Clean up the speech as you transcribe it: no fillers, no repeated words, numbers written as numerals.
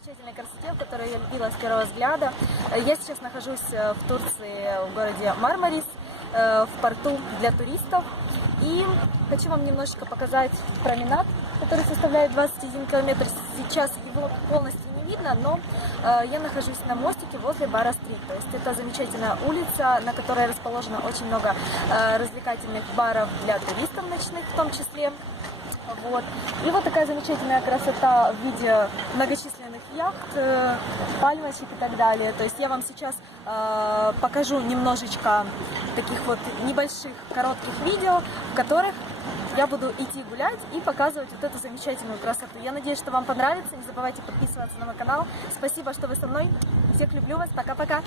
замечательной красоте, в которую я любила с первого взгляда. Я сейчас нахожусь в Турции, в городе Мармарис, в порту для туристов. И хочу вам немножечко показать променад, который составляет 21 километр. Сейчас его полностью не видно, но я нахожусь на мостике возле бара Стрит. То есть это замечательная улица, на которой расположено очень много развлекательных баров для туристов ночных в том числе. Вот. И вот такая замечательная красота в виде многочисленных яхт, пальмочек и так далее. То есть я вам сейчас покажу немножечко таких вот небольших коротких видео, в которых я буду идти гулять и показывать вот эту замечательную красоту. Я надеюсь, что вам понравится. Не забывайте подписываться на мой канал. Спасибо, что вы со мной. Всех люблю вас. Пока-пока.